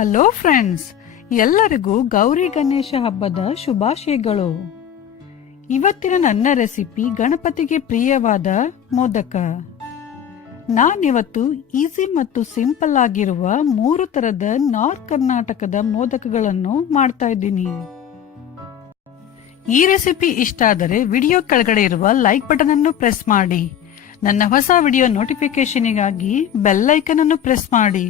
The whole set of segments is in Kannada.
ಹಲೋ ಫ್ರೆಂಡ್ಸ್, ಎಲ್ಲರಿಗೂ ಗೌರಿ ಗಣೇಶ ಹಬ್ಬದ ಶುಭಾಶಯಗಳು. ಇವತ್ತಿನ ನನ್ನ ರೆಸಿಪಿ ಗಣಪತಿಗೆ ಪ್ರಿಯವಾದ ಮೋದಕ. ನಾನಿವತ್ತು ಈಸಿ ಮತ್ತು ಸಿಂಪಲ್ ಆಗಿರುವ 3 ತರದ ನಾರ್ತ್ ಕರ್ನಾಟಕದ ಮೋದಕಗಳನ್ನು ಮಾಡ್ತಾ ಇದ್ದೀನಿ. ಈ ರೆಸಿಪಿ ಇಷ್ಟ ಆದರೆ ವಿಡಿಯೋ ಕೆಳಗಡೆ ಇರುವ ಲೈಕ್ ಬಟನ್ ಅನ್ನು ಪ್ರೆಸ್ ಮಾಡಿ. ನನ್ನ ಹೊಸ ವಿಡಿಯೋ ನೋಟಿಫಿಕೇಶನ್ಗಾಗಿ ಬೆಲ್ ಐಕನ್ ಅನ್ನು ಪ್ರೆಸ್ ಮಾಡಿ.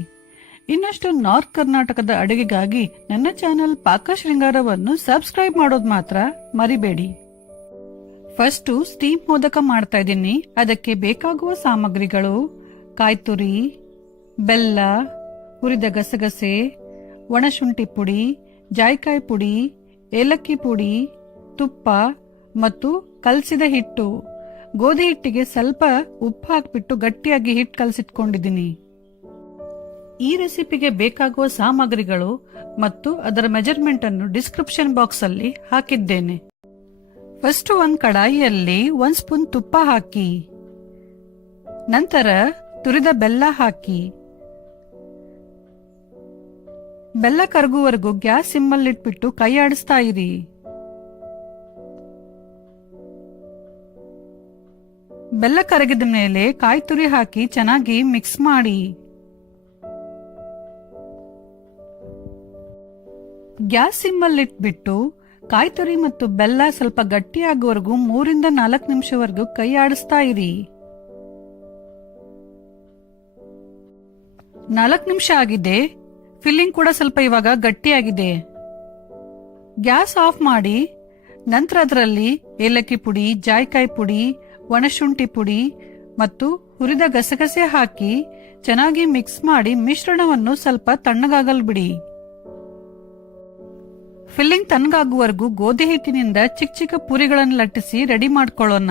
ಇನ್ನಷ್ಟು ನಾರ್ತ್ ಕರ್ನಾಟಕದ ಅಡುಗೆಗಾಗಿ ನನ್ನ ಚಾನೆಲ್ ಪಾಕಶೃಂಗಾರವನ್ನು ಸಬ್ಸ್ಕ್ರೈಬ್ ಮಾಡೋದು ಮಾತ್ರ ಮರಿಬೇಡಿ. ಫಸ್ಟ್ ಸ್ಟೀಮ್ ಮೋದಕ ಮಾಡ್ತಾ ಇದ್ದೀನಿ. ಅದಕ್ಕೆ ಬೇಕಾಗುವ ಸಾಮಗ್ರಿಗಳು: ಕಾಯಿ ತುರಿ, ಬೆಲ್ಲ, ಹುರಿದ ಗಸಗಸೆ, ಒಣಶುಂಠಿ ಪುಡಿ, ಜಾಯಿಕಾಯಿ ಪುಡಿ, ಏಲಕ್ಕಿ ಪುಡಿ, ತುಪ್ಪ ಮತ್ತು ಕಲಸಿದ ಹಿಟ್ಟು. ಗೋಧಿ ಹಿಟ್ಟಿಗೆ ಸ್ವಲ್ಪ ಉಪ್ಪು ಹಾಕ್ಬಿಟ್ಟು ಗಟ್ಟಿಯಾಗಿ ಹಿಟ್ಟು ಕಲಸಿಟ್ಕೊಂಡಿದ್ದೀನಿ. ಈ ರೆಸಿಪಿಗೆ ಬೇಕಾಗುವ ಸಾಮಗ್ರಿಗಳು ಮತ್ತು ಅದರ ಮೆಜರ್ಮೆಂಟ್ ಅನ್ನು ಡಿಸ್ಕ್ರಿಪ್ಷನ್ ಬಾಕ್ಸ್ ಅಲ್ಲಿ ಹಾಕಿದ್ದೇನೆ. ಫಸ್ಟ್ ಒಂದು ಕಡಾಯಿಯಲ್ಲಿ 1 ಸ್ಪೂನ್ ತುಪ್ಪ ಹಾಕಿ, ನಂತರ ತುರಿದ ಬೆಲ್ಲ ಹಾಕಿ. ಬೆಲ್ಲ ಕರಗುವವರೆಗೂ ಗ್ಯಾಸ್ ಸಿಮ್ಮಲ್ಲಿಟ್ಬಿಟ್ಟು ಕೈ ಆಡಿಸ್ತಾ ಇರಿ. ಬೆಲ್ಲ ಕರಗಿದ ಮೇಲೆ ಕಾಯಿ ತುರಿ ಹಾಕಿ ಚೆನ್ನಾಗಿ ಮಿಕ್ಸ್ ಮಾಡಿ. ಗ್ಯಾಸ್ ಸಿಮ್ಮಲ್ಲಿಟ್ಬಿಟ್ಟು ಕಾಯಿ ತುರಿ ಮತ್ತು ಬೆಲ್ಲ ಸ್ವಲ್ಪ ಗಟ್ಟಿಯಾಗುವವರೆಗೂ 3 ರಿಂದ 4 ನಿಮಿಷವರೆಗೂ ಕೈ ಆಡಿಸ್ತಾ ಇರಿ. 4 ನಿಮಿಷ ಆಗಿದೆ. ಫಿಲ್ಲಿಂಗ್ ಕೂಡ ಸ್ವಲ್ಪ ಇವಾಗ ಗಟ್ಟಿಯಾಗಿದೆ. ಗ್ಯಾಸ್ ಆಫ್ ಮಾಡಿ ನಂತರ ಅದರಲ್ಲಿ ಏಲಕ್ಕಿ ಪುಡಿ, ಜಾಯಿಕಾಯಿ ಪುಡಿ, ಒಣಶುಂಠಿ ಪುಡಿ ಮತ್ತು ಹುರಿದ ಗಸಗಸೆ ಹಾಕಿ ಚೆನ್ನಾಗಿ ಮಿಕ್ಸ್ ಮಾಡಿ ಮಿಶ್ರಣವನ್ನು ಸ್ವಲ್ಪ ತಣ್ಣಗಾಗಲು ಬಿಡಿ. ಫಿಲ್ಲಿಂಗ್ ತಣ್ಣಗಾಗುವವರೆಗೂ ಗೋಧಿ ಹಿಟ್ಟಿನಿಂದ ಚಿಕ್ಕ ಚಿಕ್ಕ ಪೂರಿಗಳನ್ನು ಲಟ್ಟಿಸಿ ರೆಡಿ ಮಾಡ್ಕೊಳ್ಳೋಣ.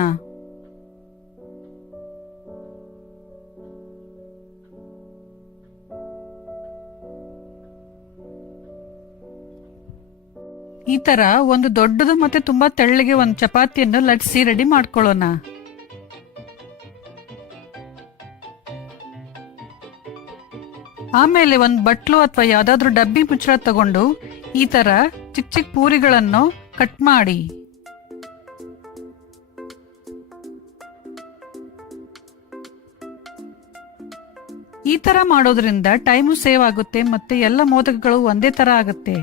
ಈ ತರ ಒಂದು ದೊಡ್ಡದು ಮತ್ತೆ ತುಂಬಾ ತೆಳ್ಳಗೆ ಒಂದು ಚಪಾತಿಯನ್ನು ಲಟ್ಟಿಸಿ ರೆಡಿ ಮಾಡ್ಕೊಳ್ಳೋಣ. ಆಮೇಲೆ ಒಂದು ಬಟ್ಲು ಅಥವಾ ಯಾವ್ದಾದ್ರು ಡಬ್ಬಿ ಮುಚ್ಚಳ ತಗೊಂಡು ಈ ತರ ಚಿಕ್ಕ ಚಿಕ್ಕ ಪೂರಿಗಳನ್ನು ಕಟ್ ಮಾಡಿ. ಈ ತರ ಮಾಡೋದ್ರಿಂದ ಟೈಮು ಸೇವ್ ಆಗುತ್ತೆ ಮತ್ತೆ ಎಲ್ಲ ಮೋದಕಗಳು ಒಂದೇ ತರ ಆಗುತ್ತೆ.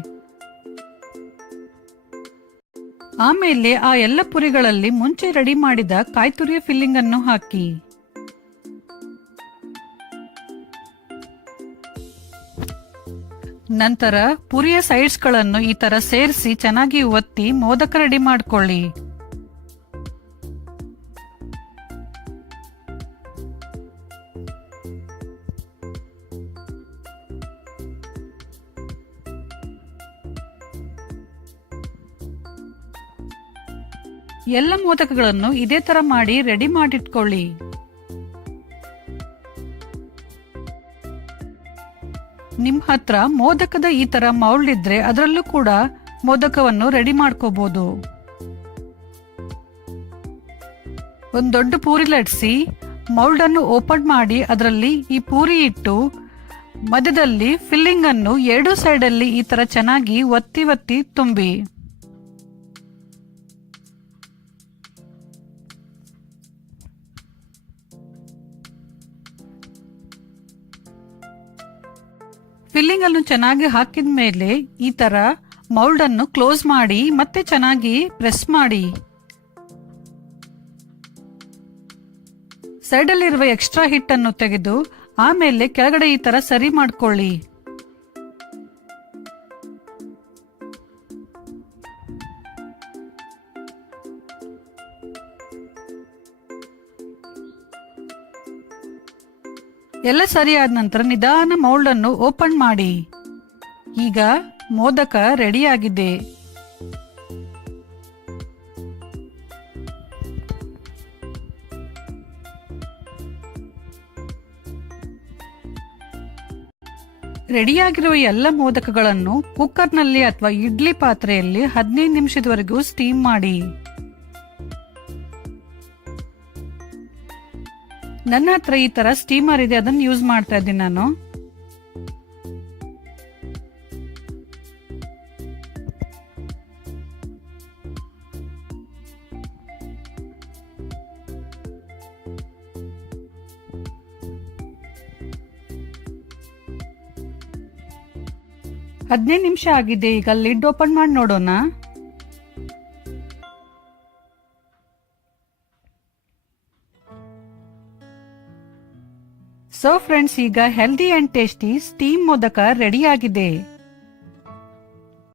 ಆಮೇಲೆ ಆ ಎಲ್ಲ ಪುರಿಗಳಲ್ಲಿ ಮುಂಚೆ ರೆಡಿ ಮಾಡಿದ ಕಾಯಿ ತುರಿಯ ಫಿಲ್ಲಿಂಗ್ ಅನ್ನು ಹಾಕಿ. ನಂತರ ಪುರಿಯ ಸೈಡ್ಸ್ ಗಳನ್ನು ಈ ತರ ಸೇರಿಸಿ ಚೆನ್ನಾಗಿ ಒತ್ತಿ ಮೋದಕ ರೆಡಿ ಮಾಡ್ಕೊಳ್ಳಿ. ಎಲ್ಲ ಮೋದಕಗಳನ್ನು ಇದೇ ತರ ಮಾಡಿ ರೆಡಿ ಮಾಡಿಟ್ಕೊಳ್ಳಿ. ನಿಮ್ ಹತ್ರ ಮೋದಕದ ಈ ತರ ಮೌಲ್ಡ್ ಇದ್ರೆ ಅದರಲ್ಲೂ ಕೂಡ ಮೋದಕವನ್ನು ರೆಡಿ ಮಾಡ್ಕೋಬಹುದು. ಒಂದು ದೊಡ್ಡ ಪೂರಿ ಲಟ್ಸಿ ಮೌಲ್ಡ್ ಅನ್ನು ಓಪನ್ ಮಾಡಿ ಅದರಲ್ಲಿ ಈ ಪೂರಿ ಇಟ್ಟು ಮಧ್ಯದಲ್ಲಿ ಫಿಲ್ಲಿಂಗ್ ಅನ್ನು 2 ಸೈಡ್ ಅಲ್ಲಿ ಈ ತರ ಚೆನ್ನಾಗಿ ಒತ್ತಿ ಒತ್ತಿ ತುಂಬಿ. ಫಿಲ್ಲಿಂಗ್ ಅನ್ನು ಚೆನ್ನಾಗಿ ಹಾಕಿದ ಮೇಲೆ ಈ ತರ ಮೌಲ್ಡ್ ಅನ್ನು ಕ್ಲೋಸ್ ಮಾಡಿ ಮತ್ತೆ ಚೆನ್ನಾಗಿ ಪ್ರೆಸ್ ಮಾಡಿ. ಸೈಡ್ ಅಲ್ಲಿರುವ ಎಕ್ಸ್ಟ್ರಾ ಹಿಟ್ಟನ್ನು ತೆಗೆದು ಆಮೇಲೆ ಕೆಳಗಡೆ ಈ ತರ ಸರಿ ಮಾಡ್ಕೊಳ್ಳಿ. ಎಲ್ಲ ಸರಿ ಆದ ನಂತರ ನಿಧಾನ ಮೌಲ್ಡ್ ಅನ್ನು ಓಪನ್ ಮಾಡಿ. ಈಗ ಮೋದಕ ರೆಡಿ ಆಗಿದೆ. ರೆಡಿಯಾಗಿರುವ ಎಲ್ಲ ಮೋದಕಗಳನ್ನು ಕುಕ್ಕರ್ನಲ್ಲಿ ಅಥವಾ ಇಡ್ಲಿ ಪಾತ್ರೆಯಲ್ಲಿ 15 ನಿಮಿಷದವರೆಗೂ ಸ್ಟೀಮ್ ಮಾಡಿ. ನನ್ನ ಹತ್ರ ಈ ತರ ಸ್ಟೀಮರ್ ಇದೆ, ಅದನ್ನು ಯೂಸ್ ಮಾಡ್ತಾ ಇದ್ದೀನಿ ನಾನು. 15 ನಿಮಿಷ ಆಗಿದೆ. ಈಗ ಲಿಡ್ ಓಪನ್ ಮಾಡಿ ನೋಡೋಣ. ಸೊ ಫ್ರೆಂಡ್ಸ್, ಈಗ healthy and tasty steam modak ready ಆಗಿದೆ.